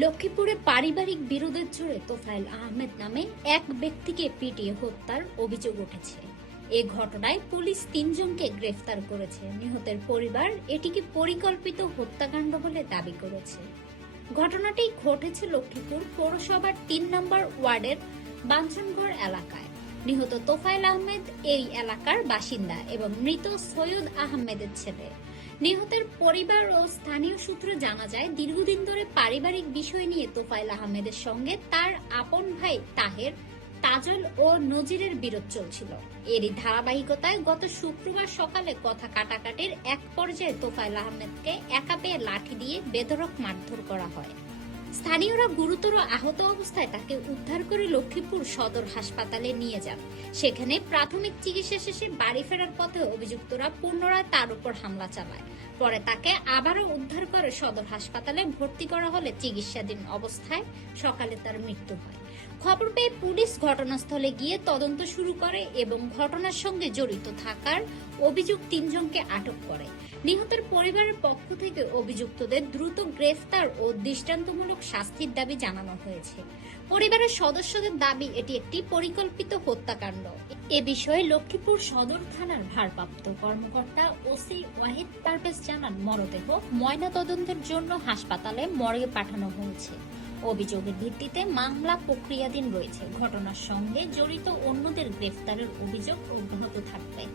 লক্ষ্মীপুরে পারিবারিক বিরোধের জোরে তোফায়েল আহমেদ নামে এক ব্যক্তিকে পিটিয়ে হত্যার অভিযোগ উঠেছে। এ ঘটনায় পুলিশ তিনজনকে গ্রেফতার করেছে। নিহতের পরিবার এটিকে পরিকল্পিত হত্যাকাণ্ড বলে দাবি করেছে। ঘটনাটি ঘটেছে লক্ষ্মীপুর পৌরসভার তিন নম্বর ওয়ার্ডের বাঞ্ছনগড় এলাকায়। নিহত তোফায়েল আহমেদ এই এলাকার বাসিন্দা এবং মৃত সৈয়দ আহমেদের ছেলে। নিহতের পরিবার ও স্থানীয় সূত্রে জানা যায়, দীর্ঘদিন ধরে পারিবারিক বিষয় নিয়ে তোফাইল আহমেদের সঙ্গে তার আপন ভাই তাহের, তাজল ও নজিরের বিরোধ চলছিল। এরই ধারাবাহিকতায় গত শুক্রবার সকালে কথা কাটাকাটির এক পর্যায়ে তোফায়েল আহমেদকে একা পেয়ে লাঠি দিয়ে বেদরক মারধর করা হয়। স্থানীয়রা গুরুতর আহত অবস্থায় তাকে উদ্ধার করে লক্ষ্মীপুর সদর হাসপাতালে নিয়ে যান। সেখানে প্রাথমিক চিকিৎসা শেষে বাড়ি ফেরার পথে অভিযুক্তরা পুনরায় তার উপর হামলা চালায়। পরে তাকে আবারও উদ্ধার করে সদর হাসপাতালে ভর্তি করা হলে চিকিৎসাধীন অবস্থায় সকালে তার মৃত্যু হয়। খবর পেয়ে পুলিশ ঘটনাস্থলে গিয়ে তদন্ত শুরু করে এবং ঘটনার সঙ্গে জড়িত থাকার অভিযোগ তিনজনকে আটক করে। নিহতের পরিবারের পক্ষ থেকে অভিযুক্তদের দ্রুত গ্রেফতার ও দৃষ্টান্তমূলক শাস্তির দাবি জানানো হয়েছে। পরিবারের সদস্যদের দাবি, এটি একটি পরিকল্পিত হত্যাকাণ্ড। এ বিষয়ে লক্ষ্মীপুর সদর থানার ভারপ্রাপ্ত কর্মকর্তা ওসি ওয়াহিদ পারভেজ জানান, মরদেহ ময়না তদন্তের জন্য হাসপাতালে মর্গে পাঠানো হয়েছে। অভিযোগের ভিত্তিতে মামলা প্রক্রিয়াধীন রয়েছে। ঘটনার সঙ্গে জড়িত অন্যদের গ্রেফতারের অভিযোগ অব্যাহত থাকবে।